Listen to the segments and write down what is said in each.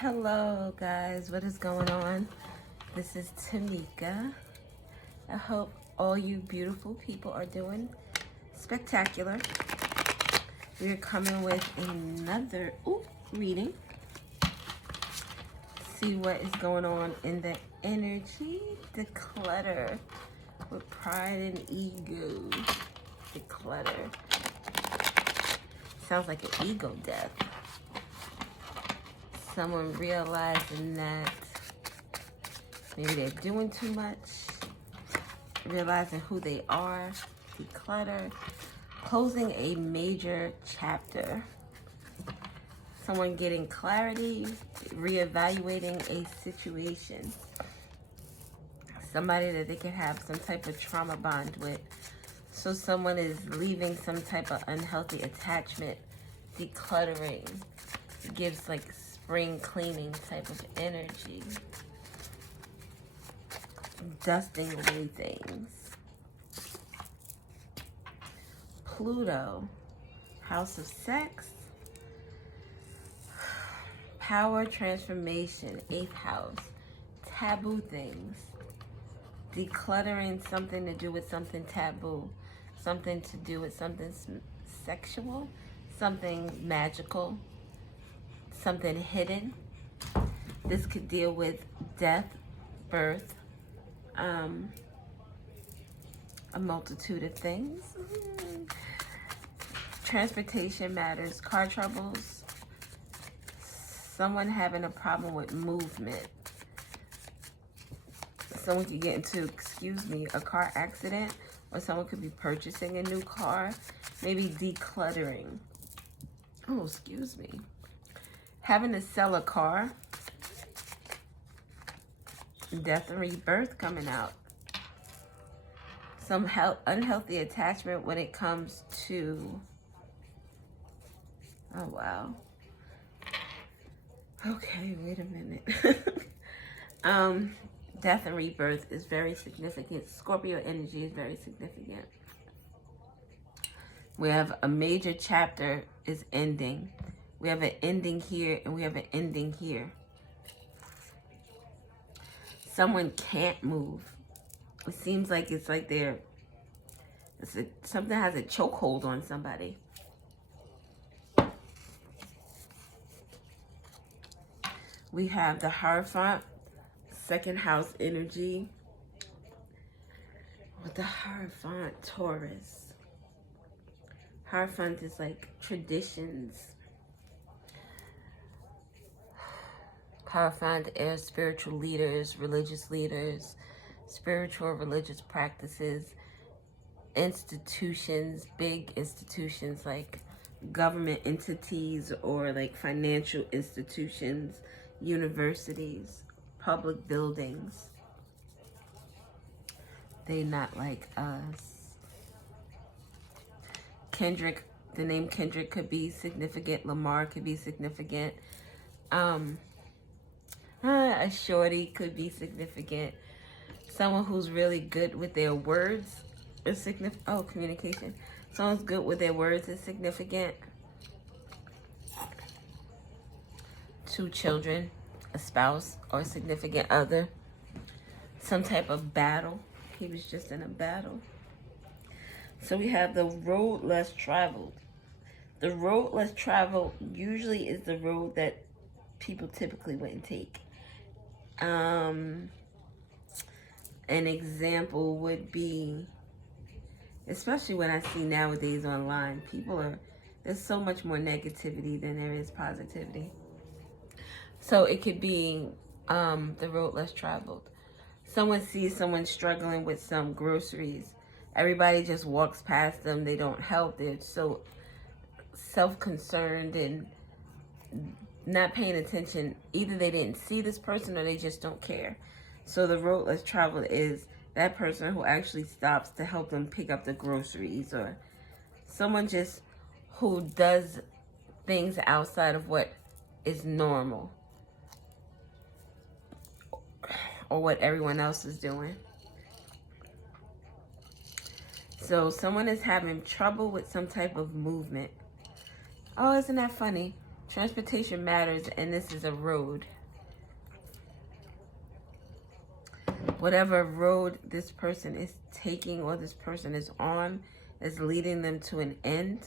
Hello guys, what is going on? This is Tamika. I hope all you beautiful people are doing spectacular. We're coming with another reading. See what is going on in the energy. Declutter with pride and ego. Declutter. Sounds like an ego death. Someone realizing that maybe they're doing too much, realizing who they are, declutter, closing a major chapter, someone getting clarity, reevaluating a situation, somebody that they can have some type of trauma bond with. So someone is leaving some type of unhealthy attachment, decluttering, gives like spring cleaning type of energy. Dusting away things. Pluto, house of sex, power, transformation, 8th house, taboo things, decluttering, something to do with something taboo, something to do with something sexual, something magical, something hidden. This could deal with death, birth, a multitude of things. Transportation matters, car troubles, someone having a problem with movement. Someone could get into, a car accident, or someone could be purchasing a new car, maybe decluttering. Having to sell a car, death and rebirth coming out. Some unhealthy attachment when it comes to, oh wow. Okay, wait a minute. Death and rebirth is very significant. Scorpio energy is very significant. We have a major chapter is ending. We have an ending here and we have an ending here. Someone can't move. It seems like it's like something has a chokehold on somebody. We have the Hierophant, 2nd house energy. With the Hierophant, Taurus. Hierophant is like traditions. Hierophant is spiritual leaders, religious leaders, spiritual religious practices, institutions, big institutions like government entities or like financial institutions, universities, public buildings. They not like us. Kendrick, the name Kendrick could be significant. Lamar could be significant. A shorty could be significant. Someone who's really good with their words is significant. Oh, communication. Someone's good with their words is significant. 2 children, a spouse or significant other. Some type of battle. He was just in a battle. So we have the road less traveled. The road less traveled usually is the road that people typically wouldn't take. An example would be, especially when I see nowadays online, there's so much more negativity than there is positivity. So it could be the road less traveled. Someone sees someone struggling with some groceries. Everybody just walks past them. They don't help. They're so self-concerned and not paying attention. Either they didn't see this person or they just don't care. So the road less traveled is that person who actually stops to help them pick up the groceries, or someone just who does things outside of what is normal or what everyone else is doing. So someone is having trouble with some type of movement. Oh, isn't that funny? Transportation matters, and this is a road. Whatever road this person is taking or this person is on is leading them to an end.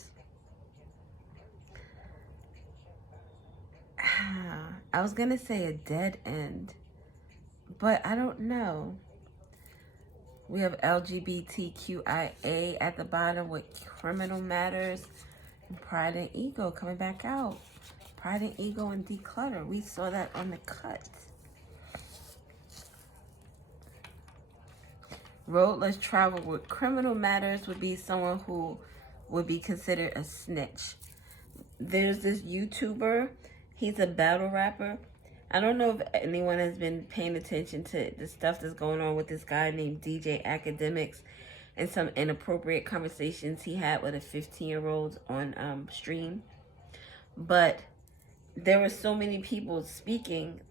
I was going to say a dead end, but I don't know. We have LGBTQIA at the bottom with criminal matters and pride and ego coming back out. Pride and ego and declutter. We saw that on the cut. Road less traveled with criminal matters would be someone who would be considered a snitch. There's this YouTuber. He's a battle rapper. I don't know if anyone has been paying attention to the stuff that's going on with this guy named DJ Academics and some inappropriate conversations he had with a 15-year-old on stream. But there were so many people speaking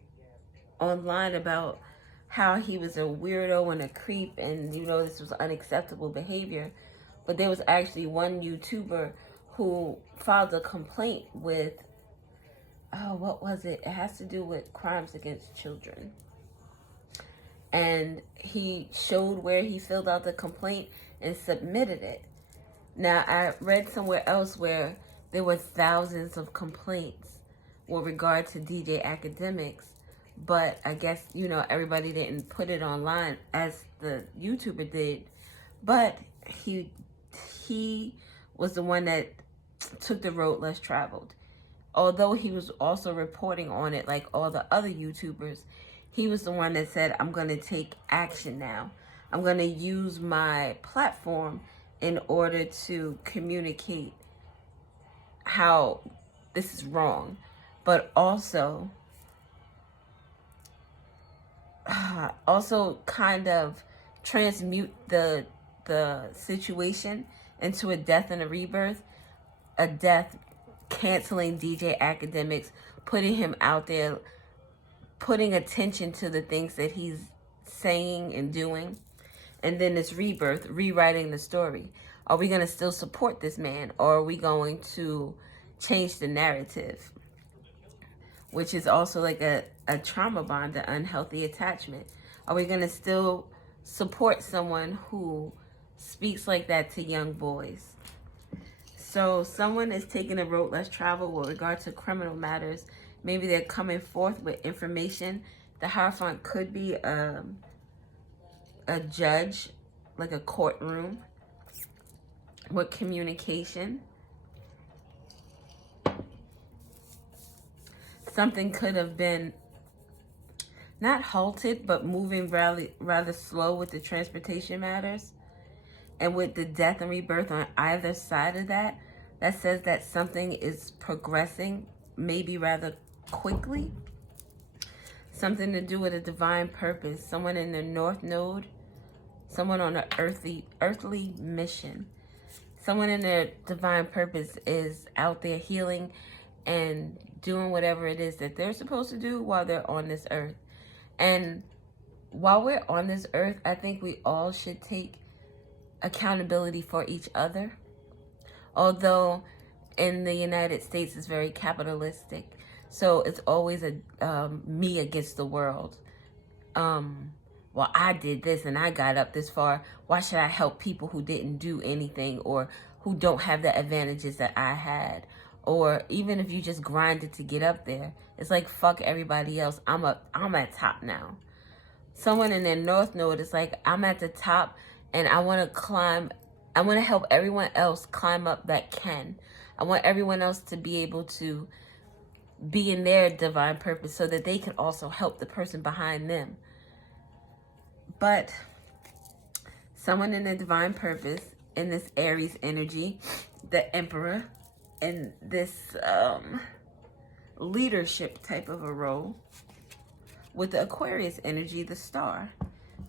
online about how he was a weirdo and a creep and, you know, this was unacceptable behavior. But there was actually one YouTuber who filed a complaint with, oh, what was it? It has to do with crimes against children. And he showed where he filled out the complaint and submitted it. Now, I read somewhere else where there were thousands of complaints with regard to DJ Academics. But I guess, you know, everybody didn't put it online as the YouTuber did. But he was the one that took the road less traveled. Although he was also reporting on it like all the other YouTubers, he was the one that said, I'm going to take action now. I'm going to use my platform in order to communicate how this is wrong. But also kind of transmute the situation into a death and a rebirth. A death, canceling DJ Academics, putting him out there, putting attention to the things that he's saying and doing. And then this rebirth, rewriting the story. Are we going to still support this man, or are we going to change the narrative? Which is also like a trauma bond, an unhealthy attachment. Are we going to still support someone who speaks like that to young boys? So someone is taking a road less traveled with regard to criminal matters. Maybe they're coming forth with information. The Hierophant could be a judge, like a courtroom, with communication. Something could have been not halted, but moving rather slow with the transportation matters. And with the death and rebirth on either side of that, that says that something is progressing, maybe rather quickly. Something to do with a divine purpose. Someone in the North Node. Someone on an earthly mission. Someone in their divine purpose is out there healing and doing whatever it is that they're supposed to do while they're on this earth. And while we're on this earth, I think we all should take accountability for each other. Although in the United States it's very capitalistic, so it's always a me against the world. Well, I did this and I got up this far. Why should I help people who didn't do anything or who don't have the advantages that I had? Or even if you just grinded to get up there, it's like, fuck everybody else. I'm at top now. Someone in their North Node is like, I'm at the top and I want to climb. I want to help everyone else climb up that can. I want everyone else to be able to be in their divine purpose so that they can also help the person behind them. But someone in a divine purpose, in this Aries energy, the Emperor, in this leadership type of a role, with the Aquarius energy, the Star,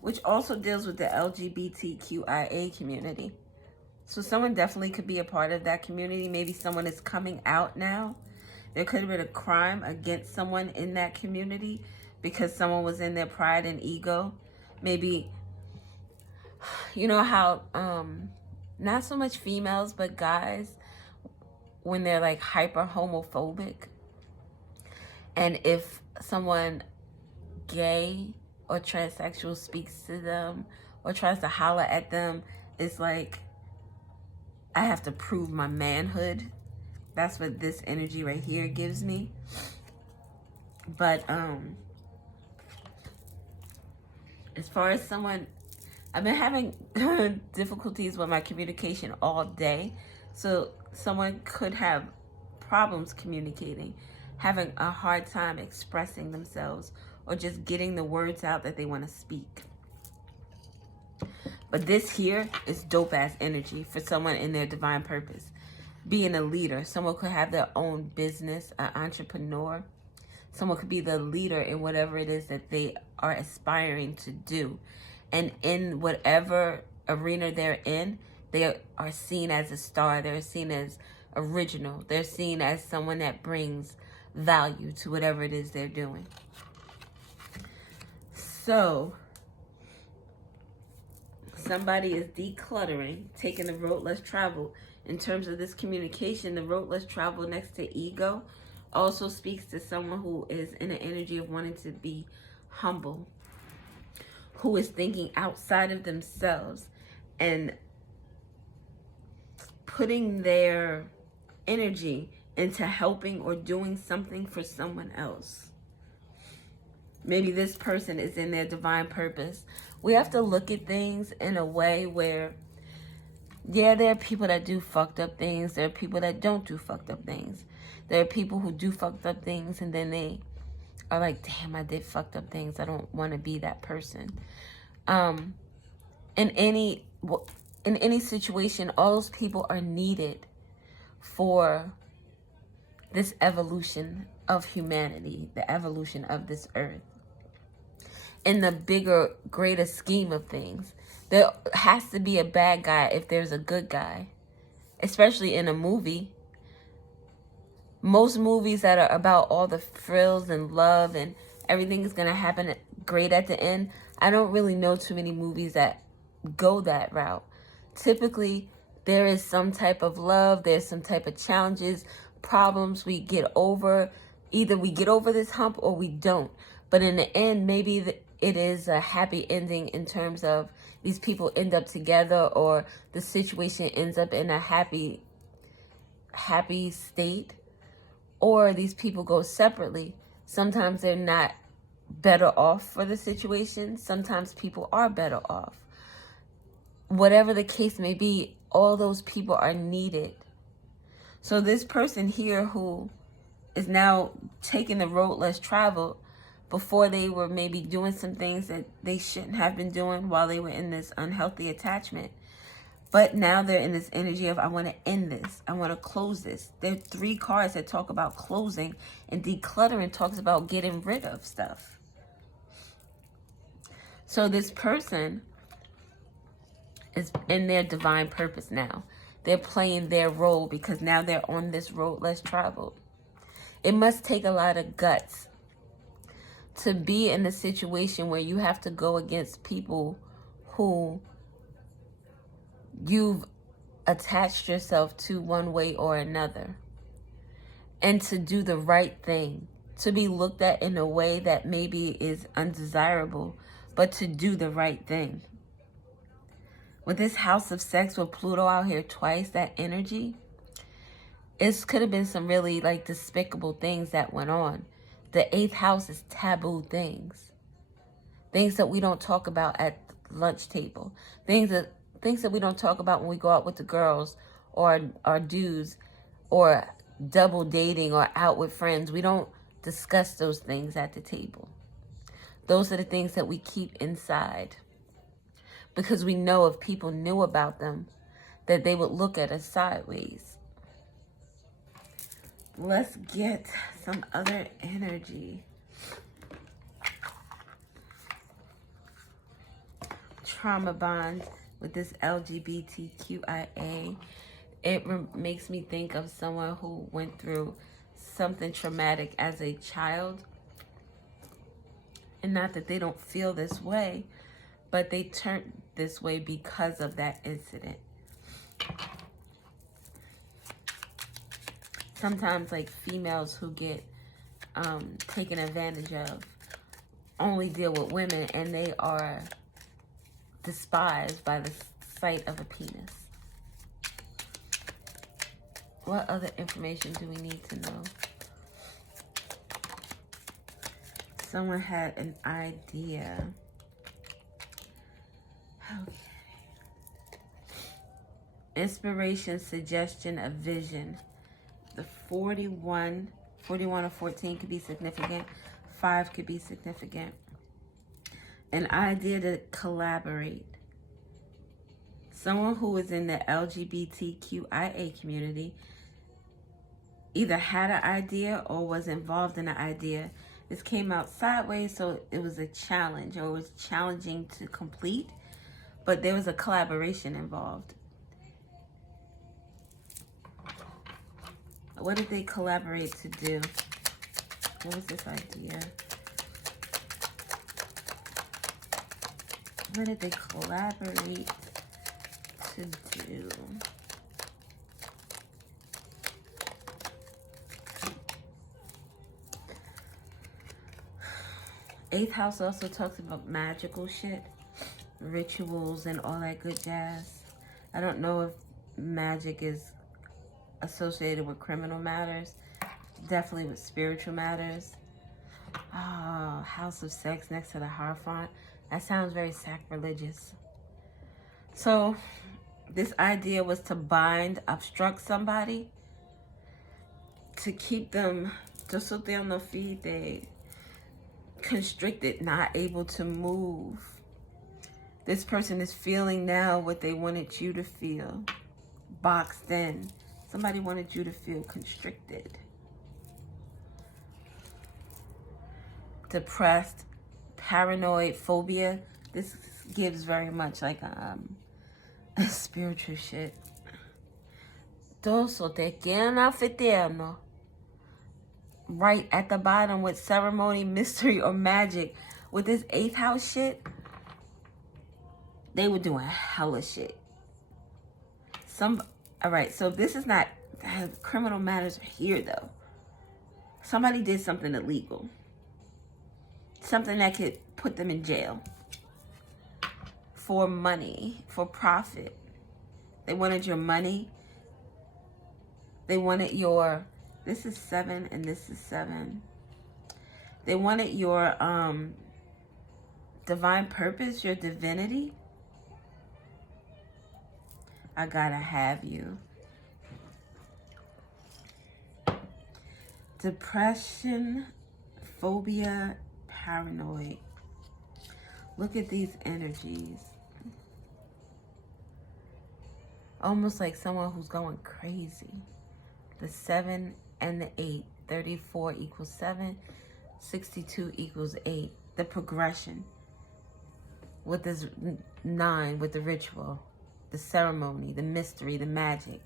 which also deals with the LGBTQIA community. So someone definitely could be a part of that community. Maybe someone is coming out now. There could have been a crime against someone in that community because someone was in their pride and ego. Maybe, you know how, not so much females, but guys, when they're like hyper homophobic, And if someone gay or transsexual speaks to them or tries to holler at them, it's like, I have to prove my manhood. That's what this energy right here gives me. But as far as someone, I've been having difficulties with my communication all day. So someone could have problems communicating, having a hard time expressing themselves, or just getting the words out that they want to speak. But this here is dope ass energy for someone in their divine purpose. Being a leader, someone could have their own business, an entrepreneur. Someone could be the leader in whatever it is that they are aspiring to do. And in whatever arena they're in, they are seen as a star. They're seen as original. They're seen as someone that brings value to whatever it is they're doing. So, somebody is decluttering, taking the road less traveled. In terms of this communication, the road less traveled next to ego also speaks to someone who is in an energy of wanting to be humble, who is thinking outside of themselves and putting their energy into helping or doing something for someone else. Maybe this person is in their divine purpose. We have to look at things in a way where, yeah, there are people that do fucked up things. There are people that don't do fucked up things. There are people who do fucked up things and then they are like, damn, I did fucked up things. I don't want to be that person. In any situation, all those people are needed for this evolution of humanity, the evolution of this earth. In the bigger, greater scheme of things, there has to be a bad guy if there's a good guy, especially in a movie. Most movies that are about all the frills and love and everything is going to happen great at the end, I don't really know too many movies that go that route. Typically, there is some type of love, there's some type of challenges, problems we get over. Either we get over this hump or we don't. But in the end, maybe it is a happy ending in terms of these people end up together, or the situation ends up in a happy state, or these people go separately. Sometimes they're not better off for the situation. Sometimes people are better off. Whatever the case may be, all those people are needed. So this person here who is now taking the road less traveled, before they were maybe doing some things that they shouldn't have been doing while they were in this unhealthy attachment. But now they're in this energy of, I want to end this. I want to close this. There are 3 cards that talk about closing, and decluttering talks about getting rid of stuff. So this person is in their divine purpose now. They're playing their role because now they're on this road less traveled. It must take a lot of guts to be in a situation where you have to go against people who you've attached yourself to one way or another, and to do the right thing, to be looked at in a way that maybe is undesirable, but to do the right thing. With this house of sex with Pluto out here twice, that energy, it could have been some really like despicable things that went on. The 8th house is taboo things. Things that we don't talk about at the lunch table. Things that we don't talk about when we go out with the girls or our dudes, or double dating or out with friends. We don't discuss those things at the table. Those are the things that we keep inside, because we know if people knew about them, that they would look at us sideways. Let's get some other energy. Trauma bond with this LGBTQIA. It makes me think of someone who went through something traumatic as a child. And not that they don't feel this way, but they turned this way because of that incident. Sometimes like females who get taken advantage of only deal with women, and they are despised by the sight of a penis. What other information do we need to know? Someone had an idea. Okay. Inspiration, suggestion, a vision. The 41 or 14 could be significant. 5 could be significant. An idea to collaborate. Someone who is in the LGBTQIA community either had an idea or was involved in an idea. This came out sideways, so it was a challenge, or it was challenging to complete, but there was a collaboration involved. What did they collaborate to do? What was this idea? What did they collaborate to do? Eighth house also talks about magical shit, rituals, and all that good jazz. I don't know if magic is associated with criminal matters. Definitely with spiritual matters. Oh, house of sex next to the Hierophant. That sounds very sacrilegious. So, this idea was to bind, obstruct somebody, to keep them, just so they on their feet, they constricted, not able to move. This person is feeling now what they wanted you to feel. Boxed in. Somebody wanted you to feel constricted. Depressed, paranoid, phobia. This gives very much like spiritual shit. Doso te quedan anfitriano. Right at the bottom with ceremony, mystery, or magic. With this 8th house shit, they were doing hella shit. Alright, so this is not, criminal matters are here though. Somebody did something illegal. Something that could put them in jail. For money, for profit. They wanted your money. They wanted your, this is 7 and this is 7. They wanted your divine purpose, your divinity. I gotta have you. Depression, phobia, paranoid. Look at these energies. Almost like someone who's going crazy. The 7 and the 8. 34 equals 7. 62 equals 8. The progression. With this 9, with the ritual. The ceremony, the mystery, the magic.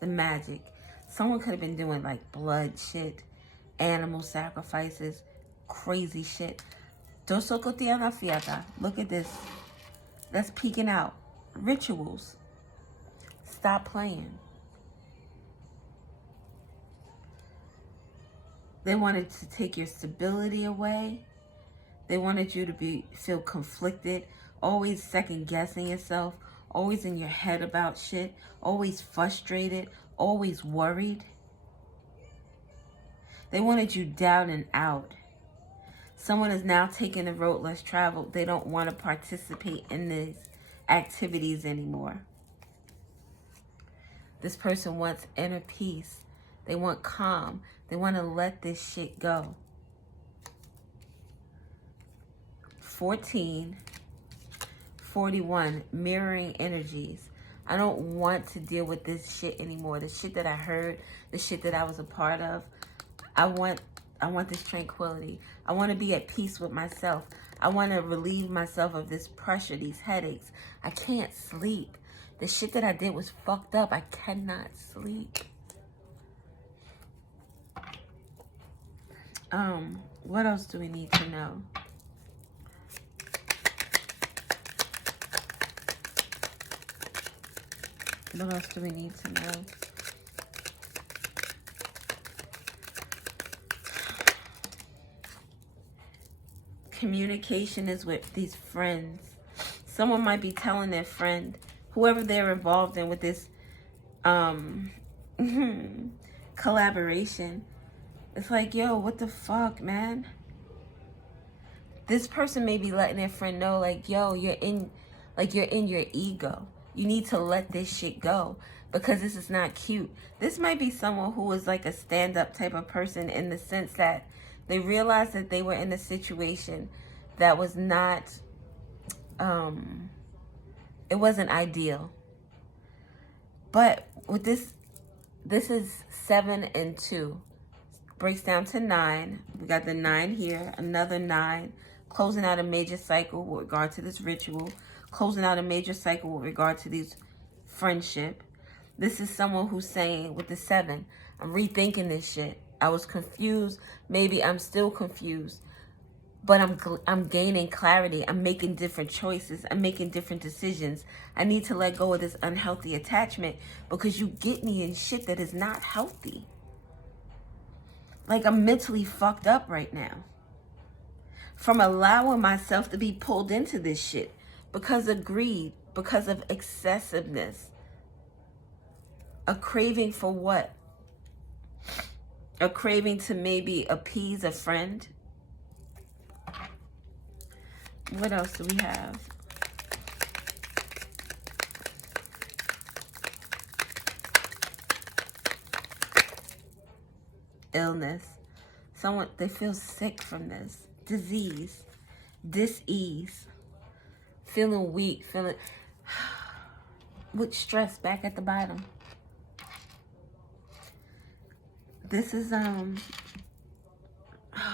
The magic. Someone could have been doing like blood shit. Animal sacrifices. Crazy shit. Look at this. That's peeking out. Rituals. Stop playing. They wanted to take your stability away. They wanted you to feel conflicted, always second guessing yourself, always in your head about shit, always frustrated, always worried. They wanted you down and out. Someone is now taking the road less traveled. They don't want to participate in these activities anymore. This person wants inner peace. They want calm. They want to let this shit go. 14, 41, mirroring energies. I don't want to deal with this shit anymore. The shit that I heard, the shit that I was a part of. I want this tranquility. I want to be at peace with myself. I want to relieve myself of this pressure, these headaches. I can't sleep. The shit that I did was fucked up. I cannot sleep. What else do we need to know? What else do we need to know? Communication is with these friends. Someone might be telling their friend, whoever they're involved in with this collaboration. It's like, yo, what the fuck, man? This person may be letting their friend know, like, yo, you're in your ego. You need to let this shit go because this is not cute. This might be someone who is like a stand-up type of person in the sense that they realized that they were in a situation that was not, it wasn't ideal. But with this is 7 and 2. Breaks down to 9. We got the 9 here, another 9. Closing out a major cycle with regard to this ritual. Closing out a major cycle with regard to these friendship. This is someone who's saying with the 7, I'm rethinking this shit. I was confused. Maybe I'm still confused. But I'm gaining clarity. I'm making different choices. I'm making different decisions. I need to let go of this unhealthy attachment because you get me in shit that is not healthy. Like, I'm mentally fucked up right now from allowing myself to be pulled into this shit because of greed, because of excessiveness. A craving for what? A craving to maybe appease a friend. What else do we have? Illness. Someone, they feel sick from this. Disease. Dis-ease. Feeling weak. Feeling with stress back at the bottom. This is, oh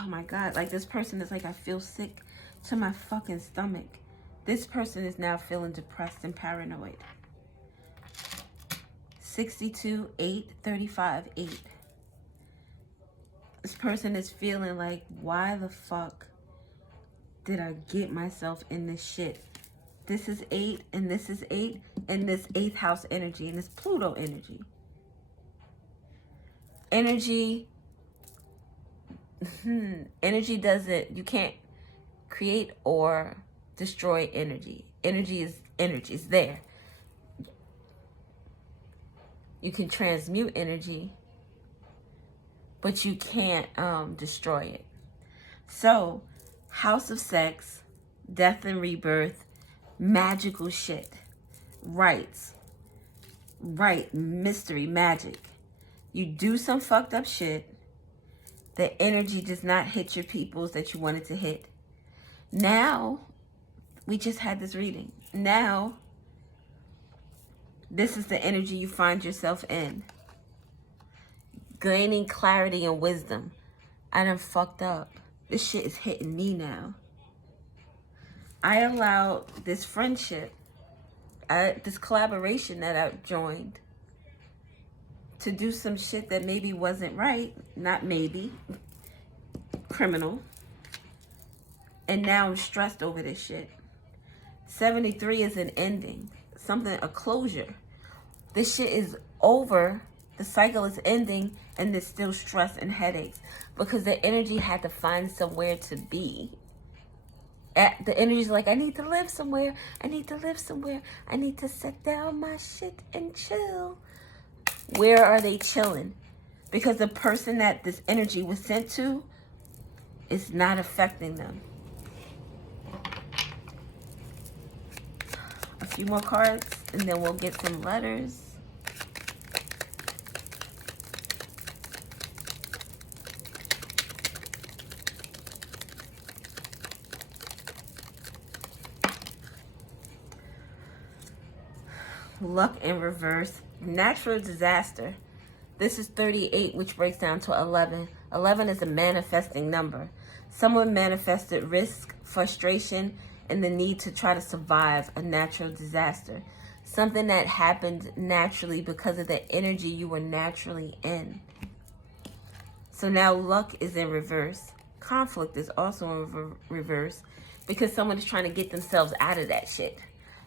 my God. Like, this person is like, I feel sick to my fucking stomach. This person is now feeling depressed and paranoid. 62, 8, 35, 8. This person is feeling like, why the fuck did I get myself in this shit? This is 8, and this is 8, and this 8th house energy, and this Pluto energy. Energy doesn't, you can't create or destroy energy. Energy is energy. It's there. You can transmute energy, but you can't destroy it. So, house of sex, death and rebirth, magical shit, rites, mystery, magic. You do some fucked up shit. The energy does not hit your peoples that you wanted to hit. Now, we just had this reading. Now, this is the energy you find yourself in. Gaining clarity and wisdom. I done fucked up. This shit is hitting me now. I allowed this friendship, this collaboration that I joined, to do some shit that maybe wasn't right. Not maybe. Criminal. And now I'm stressed over this shit. 73 is an ending. Something, a closure. This shit is over. The cycle is ending, and there's still stress and headaches because the energy had to find somewhere to be. The energy is like, I need to live somewhere. I need to live somewhere. I need to set down my shit and chill. Where are they chilling? Because the person that this energy was sent to is not affecting them. A few more cards, and then we'll get some letters. Luck in reverse. Natural disaster. This is 38, which breaks down to 11. 11 is a manifesting number. Someone manifested risk, frustration, and the need to try to survive a natural disaster. Something that happened naturally because of the energy you were naturally in. So now luck is in reverse. Conflict is also in reverse because someone is trying to get themselves out of that shit.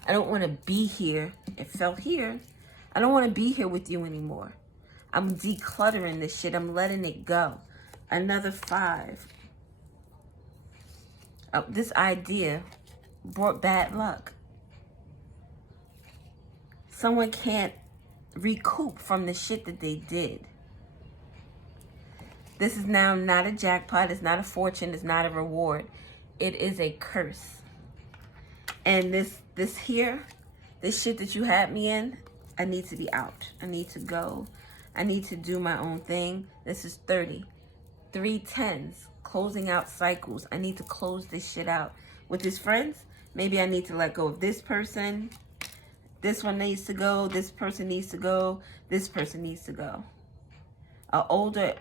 I don't want to be here. It felt here. I don't want to be here with you anymore. I'm decluttering this shit. I'm letting it go. Another 5. This idea brought bad luck. Someone can't recoup from the shit that they did. This is now not a jackpot. It's not a fortune. It's not a reward. It is a curse. And this shit that you had me in, I need to be out. I need to go. I need to do my own thing. This is 30. 3 10s. Closing out cycles. I need to close this shit out. With his friends, maybe I need to let go of this person. This one needs to go. This person needs to go. This person needs to go. An older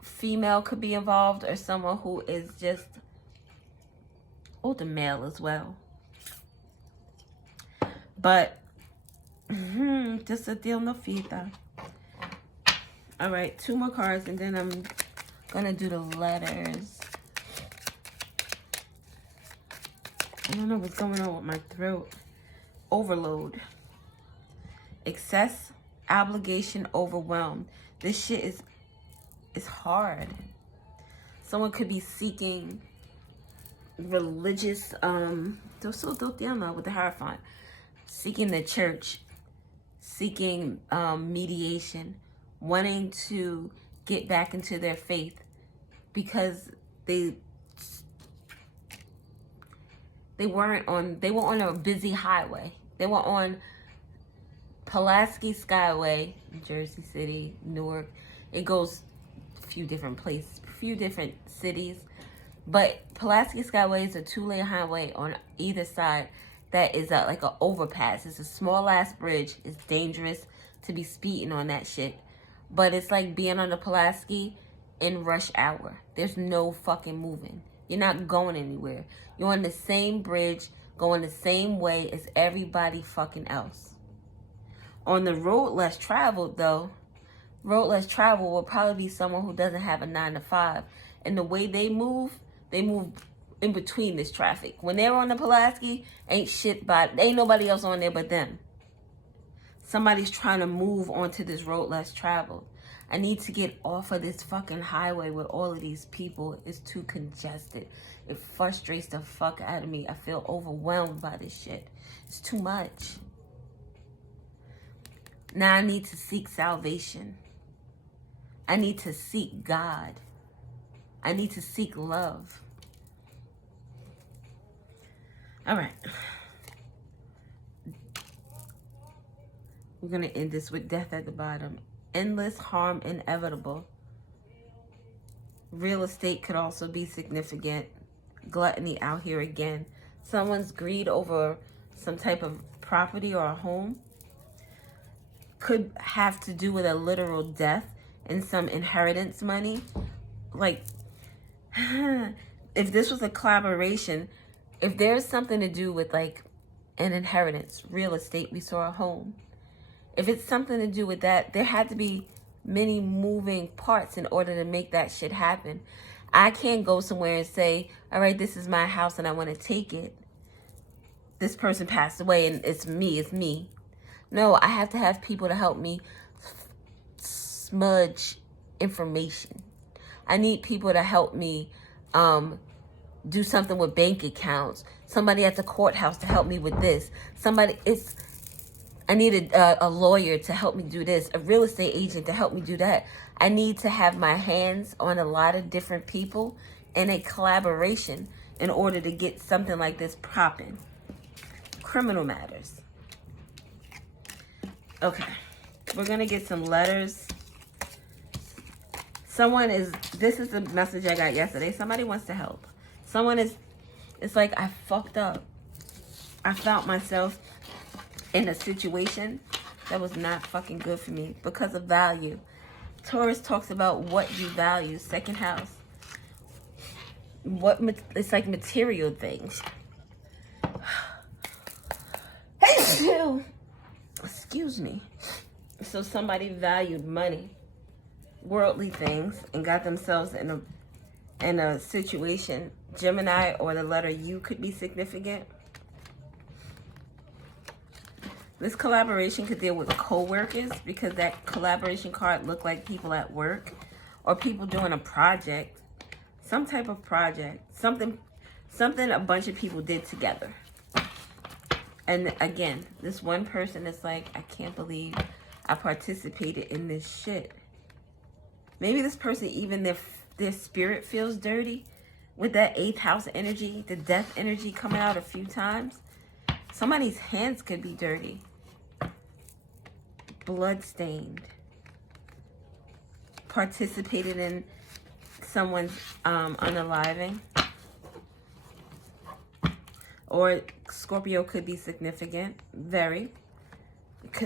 female could be involved, or someone who is just older male as well. But just a deal no fita. All right, 2 more cards, and then I'm gonna do the letters. I don't know what's going on with my throat. Overload. Excess, obligation, overwhelmed. This shit is hard. Someone could be seeking religious, with the Hierophant, seeking the church, seeking mediation, wanting to get back into their faith because they were on a busy highway. They were on Pulaski Skyway, Jersey City, Newark. It goes a few different places, a few different cities. But Pulaski Skyway is a 2-lane highway on either side that is like an overpass. It's a small ass bridge. It's dangerous to be speeding on that shit. But it's like being on the Pulaski in rush hour. There's no fucking moving. You're not going anywhere. You're on the same bridge, going the same way as everybody fucking else. On the road less traveled, though, road less traveled will probably be someone who doesn't have a 9 to 5. And the way they move in between this traffic. When they're on the Pulaski, ain't nobody else on there but them. Somebody's trying to move onto this road less traveled. I need to get off of this fucking highway with all of these people. It's too congested. It frustrates the fuck out of me. I feel overwhelmed by this shit. It's too much. Now I need to seek salvation. I need to seek God. I need to seek love. All right. We're going to end this with death at the bottom. Endless harm inevitable. Real estate could also be significant. Gluttony out here again. Someone's greed over some type of property or a home could have to do with a literal death and some inheritance money. Like, if this was a collaboration, if there's something to do with like an inheritance, real estate, we saw a home. If it's something to do with that, there had to be many moving parts in order to make that shit happen. I can't go somewhere and say, all right, this is my house and I want to take it. This person passed away and it's me. No, I have to have people to help me smudge information. I need people to help me do something with bank accounts. Somebody at the courthouse to help me with this. I need a lawyer to help me do this, a real estate agent to help me do that. I need to have my hands on a lot of different people in a collaboration in order to get something like this popping. Criminal matters. Okay, we're going to get some letters. This is the message I got yesterday. Somebody wants to help. It's like I fucked up. I found myself in a situation that was not fucking good for me because of value. Taurus talks about what you value, second house. It's like material things. Excuse me. So somebody valued money, worldly things, and got themselves in a situation. Gemini or the letter U could be significant. This collaboration could deal with co-workers because that collaboration card looked like people at work or people doing a project, some type of project, something something a bunch of people did together. And again, this one person is like, I can't believe I participated in this shit. Maybe this person, even their spirit feels dirty with that 8th house energy, the death energy coming out a few times. Somebody's hands could be dirty, blood-stained, participated in someone's unaliving. Or Scorpio could be significant, very.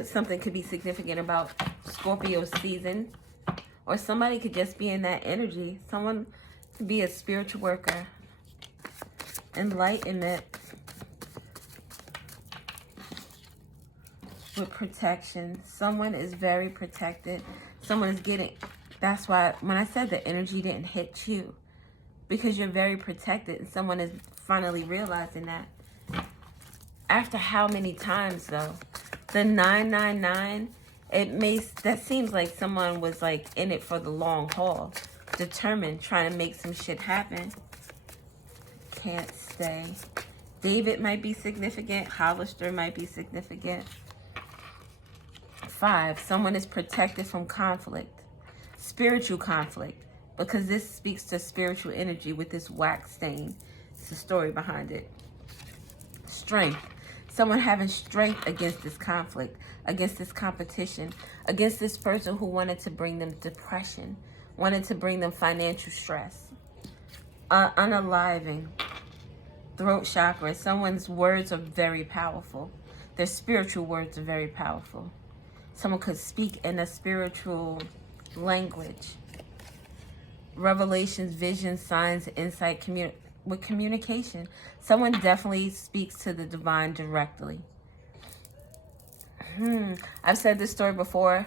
Something could be significant about Scorpio's season. Or somebody could just be in that energy. Someone could be a spiritual worker. Enlightenment. With protection. Someone is very protected. Someone is getting... That's why when I said the energy didn't hit you. Because you're very protected. And someone is finally realizing that. After how many times, though? The 999... that seems like someone was like in it for the long haul, determined, trying to make some shit happen. Can't stay. David might be significant. Hollister might be significant. 5, someone is protected from conflict, spiritual conflict, because this speaks to spiritual energy with this wax stain. It's the story behind it. Strength. Someone having strength against this conflict, against this competition, against this person who wanted to bring them depression, wanted to bring them financial stress. Unaliving. Throat chakra. Someone's words are very powerful. Their spiritual words are very powerful. Someone could speak in a spiritual language. Revelations, visions, signs, insight, with communication. Someone definitely speaks to the divine directly. I've said this story before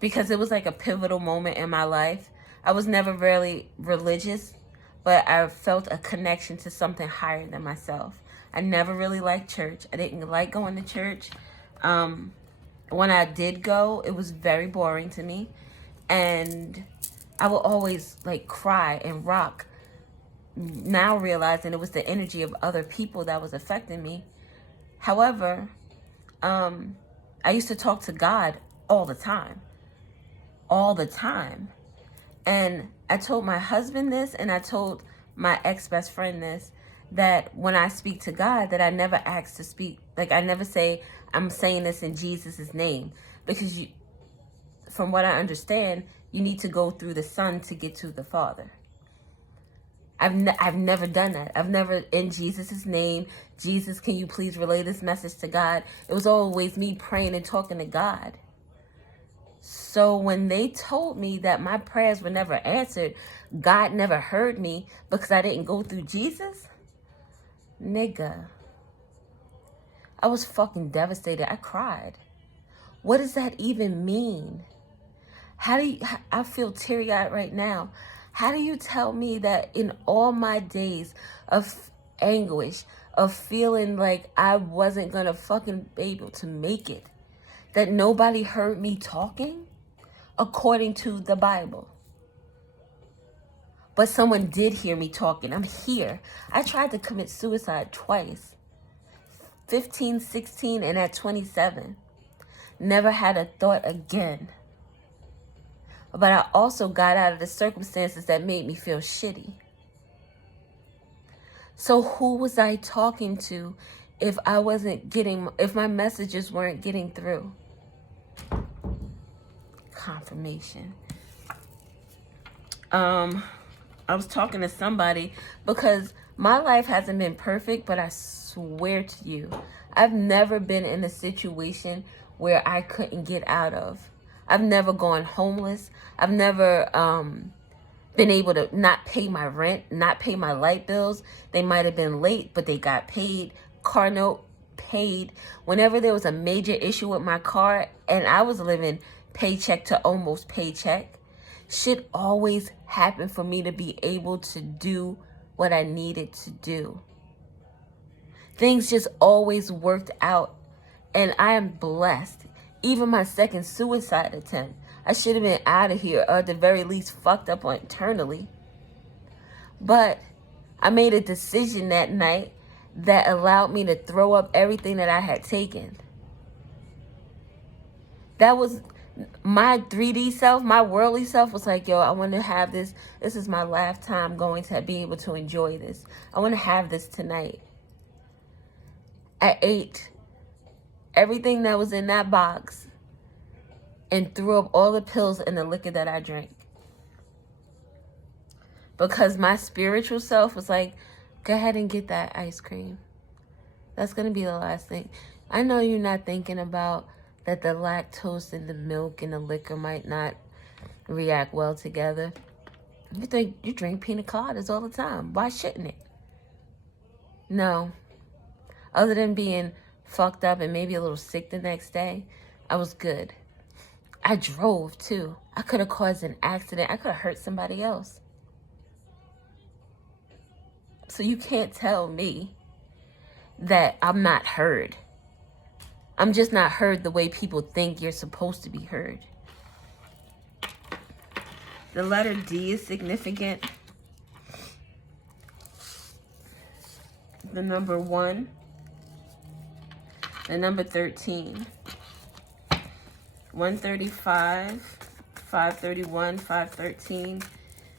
because it was like a pivotal moment in my life. I was never really religious, but I felt a connection to something higher than myself. I never really liked church. I didn't like going to church. When I did go, it was very boring to me. And I would always like cry and rock. Now realizing it was the energy of other people that was affecting me. However, I used to talk to God all the time. All the time. And I told my husband this, and I told my ex-best friend this, that when I speak to God, that I never ask to speak. Like, I never say, I'm saying this in Jesus' name. Because from what I understand, you need to go through the Son to get to the Father. I've never done that. I've never, in Jesus' name, Jesus, can you please relay this message to God? It was always me praying and talking to God. So when they told me that my prayers were never answered, God never heard me because I didn't go through Jesus, nigga, I was fucking devastated. I cried. What does that even mean? I feel teary-eyed right now. How do you tell me that in all my days of anguish, of feeling like I wasn't going to fucking be able to make it, that nobody heard me talking according to the Bible? But someone did hear me talking. I'm here. I tried to commit suicide twice. 15, 16, and at 27. Never had a thought again. But I also got out of the circumstances that made me feel shitty. So who was I talking to if if my messages weren't getting through? Confirmation. I was talking to somebody because my life hasn't been perfect, but I swear to you, I've never been in a situation where I couldn't get out of. I've never gone homeless. I've never been able to not pay my rent, not pay my light bills. They might have been late, but they got paid. Car note paid. Whenever there was a major issue with my car, and I was living paycheck to almost paycheck, shit always happened for me to be able to do what I needed to do. Things just always worked out, and I am blessed. Even my second suicide attempt, I should have been out of here, or at the very least fucked up internally. But I made a decision that night that allowed me to throw up everything that I had taken. That was my 3D self, my worldly self was like, yo, I want to have this. This is my last time going to be able to enjoy this. I want to have this tonight. I ate everything that was in that box and threw up all the pills and the liquor that I drank. Because my spiritual self was like, go ahead and get that ice cream. That's going to be the last thing. I know you're not thinking about that the lactose in the milk and the liquor might not react well together. You think you drink pina coladas all the time. Why shouldn't it? No. Other than being fucked up and maybe a little sick the next day, I was good. I drove too. I could have caused an accident. I could have hurt somebody else. So you can't tell me that I'm not heard. I'm just not heard the way people think you're supposed to be heard. The letter D is significant. The number 1. The number 13. 135, 531, 513,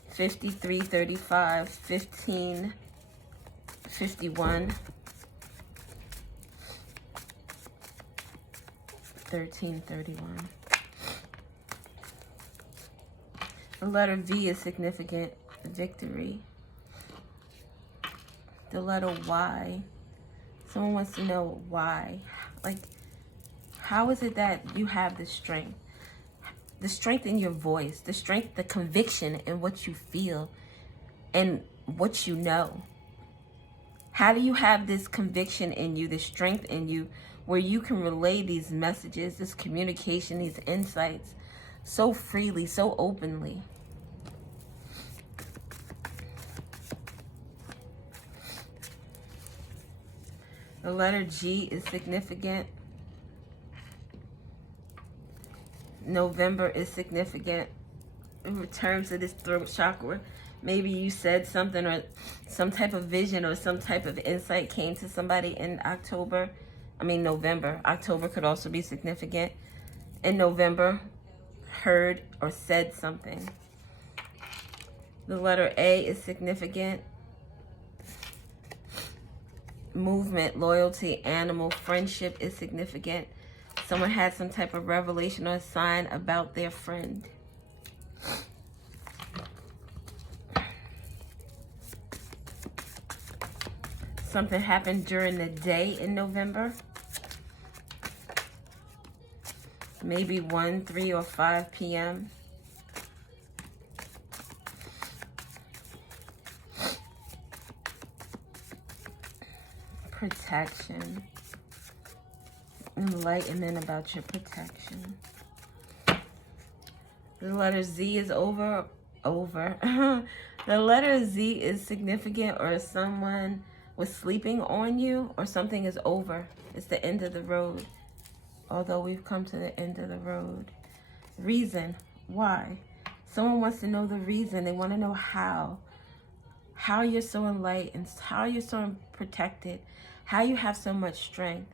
5335, 15, 51, 1331. The letter V is significant. Victory. The letter Y. Someone wants to know why. Like, how is it that you have the strength? The strength in your voice. The strength, the conviction in what you feel and what you know. How do you have this conviction in you, the strength in you, where you can relay these messages, this communication, these insights so freely, so openly? The letter G is significant. November is significant in terms of this throat chakra. Maybe you said something or some type of vision or some type of insight came to somebody in November. October could also be significant. In November, heard or said something. The letter A is significant. Movement, loyalty, animal, friendship is significant. Someone had some type of revelation or sign about their friend. Something happened during the day in November. Maybe 1, 3, or 5 p.m. Protection. Enlightenment about your protection. The letter Z is over. The letter Z is significant, or someone was sleeping on you, or something is over. It's the end of the road. Although we've come to the end of the road. Reason. Why? Someone wants to know the reason. They want to know how. How you're so enlightened. How you're so protected. How you have so much strength.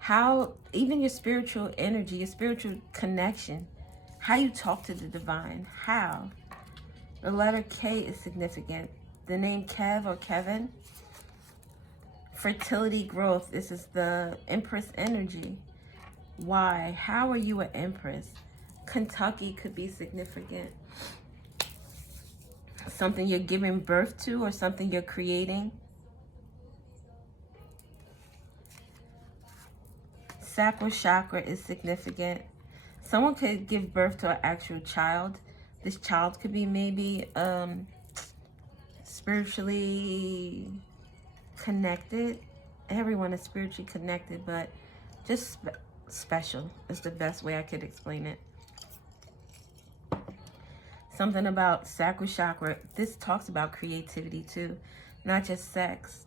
How even your spiritual energy, your spiritual connection. How you talk to the divine. How? The letter K is significant. The name Kev or Kevin. Fertility, growth. This is the Empress energy. Why? How are you an Empress? Kentucky could be significant. Something you're giving birth to or something you're creating. Sacral chakra is significant. Someone could give birth to an actual child. This child could be maybe spiritually connected. Everyone is spiritually connected, but just special is the best way I could explain it. Something about sacral chakra. This talks about creativity too, not just sex.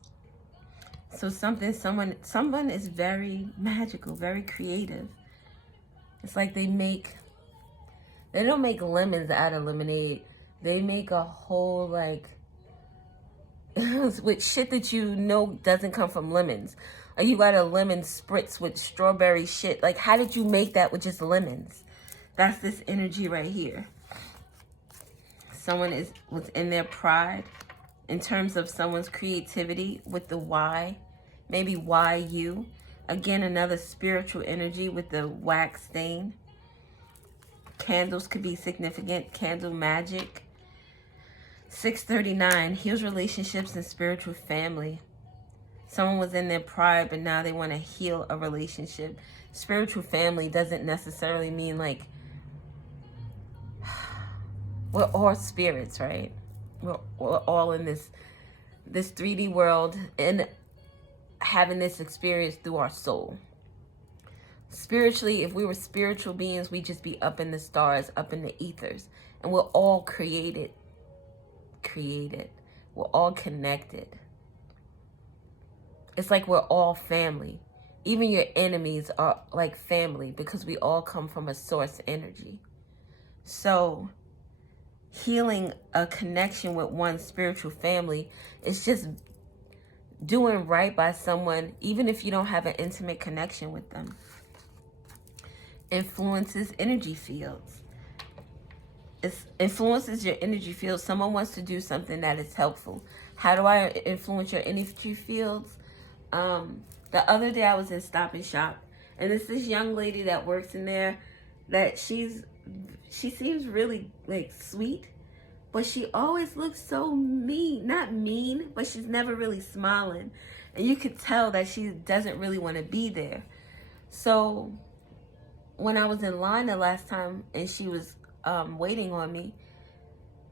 So someone is very magical, very creative. It's like they don't make lemons out of lemonade. They make a whole with shit that you know doesn't come from lemons. Or you got a lemon spritz with strawberry shit. Like, how did you make that with just lemons? That's this energy right here. Someone was in their pride in terms of someone's creativity with the why. Maybe why you. Again, another spiritual energy with the wax stain. Candles could be significant. Candle magic. 639, heals relationships and spiritual family. Someone was in their pride, but now they want to heal a relationship. Spiritual family doesn't necessarily mean like we're all spirits, right? We're all in this 3D world and having this experience through our soul. Spiritually, if we were spiritual beings, we'd just be up in the stars, up in the ethers. And we're all created. We're all connected. It's like we're all family. Even your enemies are like family because we all come from a source energy. So healing a connection with one's spiritual family is just doing right by someone, even if you don't have an intimate connection with them. Influences energy fields. It influences your energy field. Someone wants to do something that is helpful. How do I influence your energy fields? The other day I was in Stop and Shop, and it's this young lady that works in there that she seems really like sweet, but she always looks so mean. Not mean, but she's never really smiling. And you could tell that she doesn't really want to be there. So when I was in line the last time and she was waiting on me,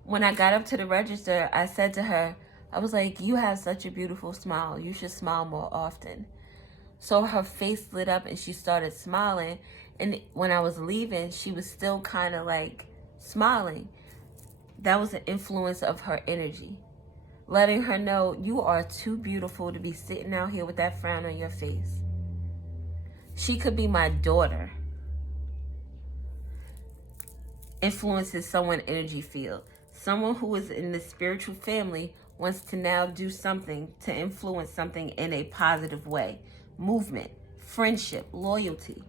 when I got up to the register, I said to her, I was like, you have such a beautiful smile. You should smile more often. So her face lit up and she started smiling. And when I was leaving, she was still kind of like smiling. That was an influence of her energy. Letting her know, you are too beautiful to be sitting out here with that frown on your face. She could be my daughter. Influences someone's energy field. Someone who is in the spiritual family wants to now do something to influence something in a positive way. Movement, friendship, loyalty.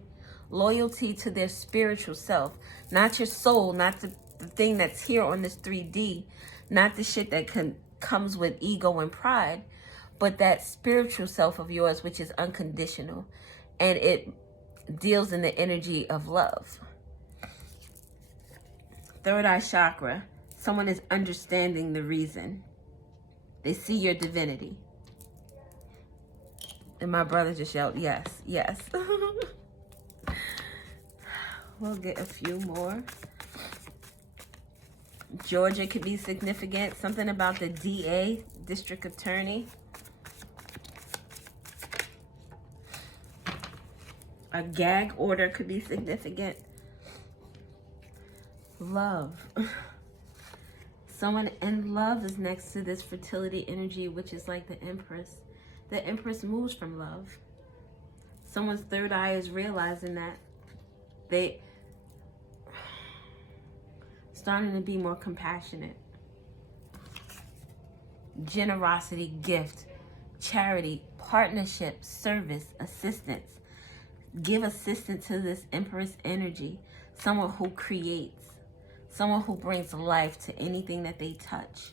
Loyalty to their spiritual self. Not your soul, not the thing that's here on this 3D. Not the shit that comes with ego and pride. But that spiritual self of yours, which is unconditional. And it deals in the energy of love. Third eye chakra. Someone is understanding the reason. They see your divinity. And my brother just yelled, yes, yes. We'll get a few more. Georgia could be significant. Something about the DA, district attorney. A gag order could be significant. Love. Someone in love is next to this fertility energy, which is like the Empress. The Empress moves from love. Someone's third eye is realizing that they starting to be more compassionate. Generosity, gift, charity, partnership, service, assistance. Give assistance to this Empress energy. Someone who creates. Someone who brings life to anything that they touch.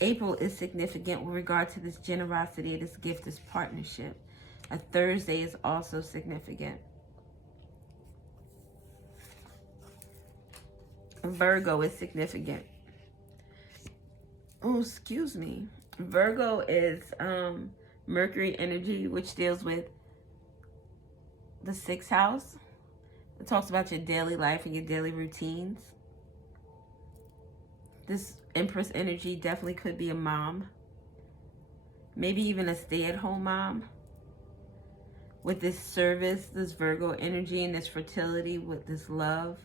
April is significant with regard to this generosity, this gift, this partnership. A Thursday is also significant. Virgo is significant. Oh, excuse me. Virgo is Mercury energy, which deals with the 6th house. It talks about your daily life and your daily routines. This Empress energy definitely could be a mom. Maybe even a stay-at-home mom. With this service, this Virgo energy and this fertility, with this love.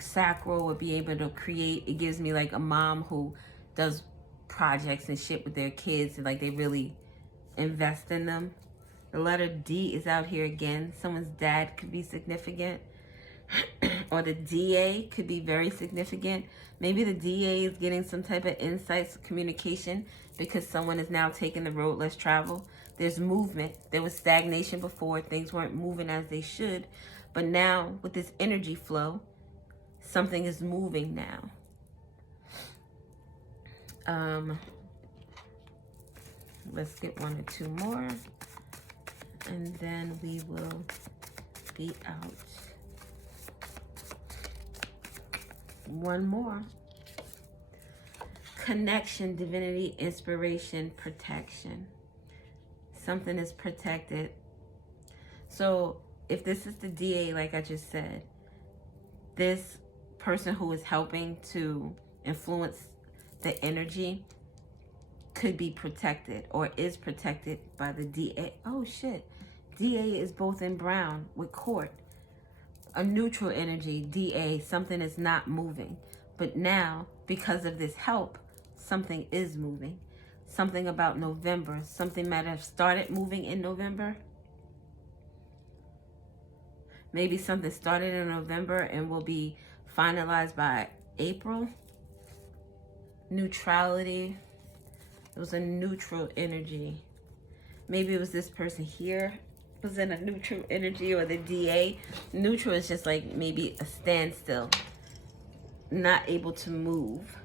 Sacral would be able to create. It gives me like a mom who does projects and shit with their kids. And like they really invest in them. The letter D is out here again. Someone's dad could be significant. or the DA could be very significant. Maybe the DA is getting some type of insights, communication, because someone is now taking the road less traveled. There's movement. There was stagnation before. Things weren't moving as they should. But now, with this energy flow, something is moving now. Let's get 1 or 2 more. And then we will be out. 1 more. Connection, divinity, inspiration, protection. Something is protected. So if this is the DA, like I just said, this person who is helping to influence the energy could be protected or is protected by the DA. Oh shit. DA is both in brown with court. A neutral energy, DA, something is not moving. But now, because of this help, something is moving. Something about November. Something might have started moving in November. Maybe something started in November and will be finalized by April. Neutrality. It was a neutral energy. Maybe it was this person here was in a neutral energy, or the DA. Neutral is just like maybe a standstill. Not able to move.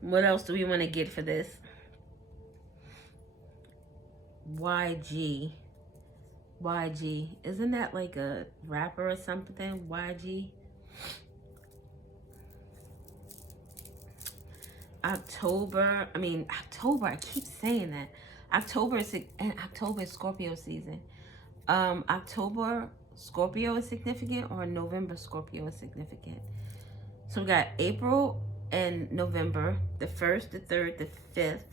What else do we want to get for this? YG. YG. Isn't that like a rapper or something? YG. October, I keep saying that. October is Scorpio season. October, Scorpio is significant, or November, Scorpio is significant. So we got April and November, the 1st, the 3rd, the 5th,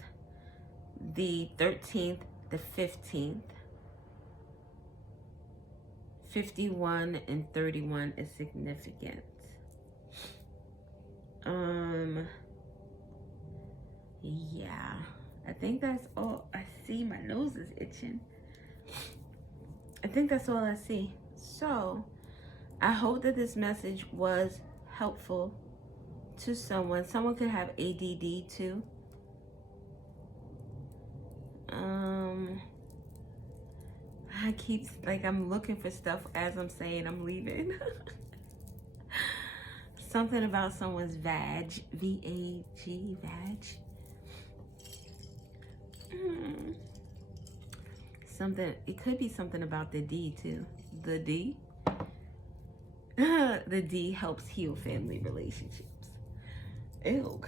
the 13th, the 15th. 51 and 31 is significant. Yeah, I think that's all I see. My nose is itching. I think that's all I see. So I hope that this message was helpful to someone. Someone could have ADD too. I keep, I'm looking for stuff as I'm saying I'm leaving. Something about someone's vag, V-A-G, vag. Something, it could be something about the D too. The D. The D helps heal family relationships. Ew.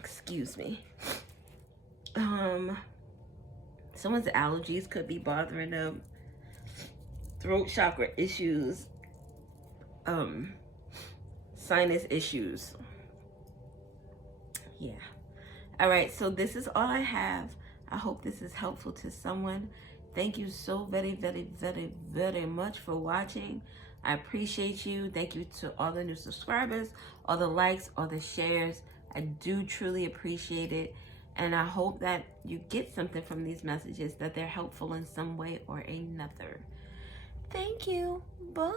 Excuse me. Someone's allergies could be bothering them. Throat chakra issues. Sinus issues. Yeah. All right, so this is all I have. I hope this is helpful to someone. Thank you so very, very, very, very much for watching. I appreciate you. Thank you to all the new subscribers, all the likes, all the shares. I do truly appreciate it. And I hope that you get something from these messages, that they're helpful in some way or another. Thank you. Bye.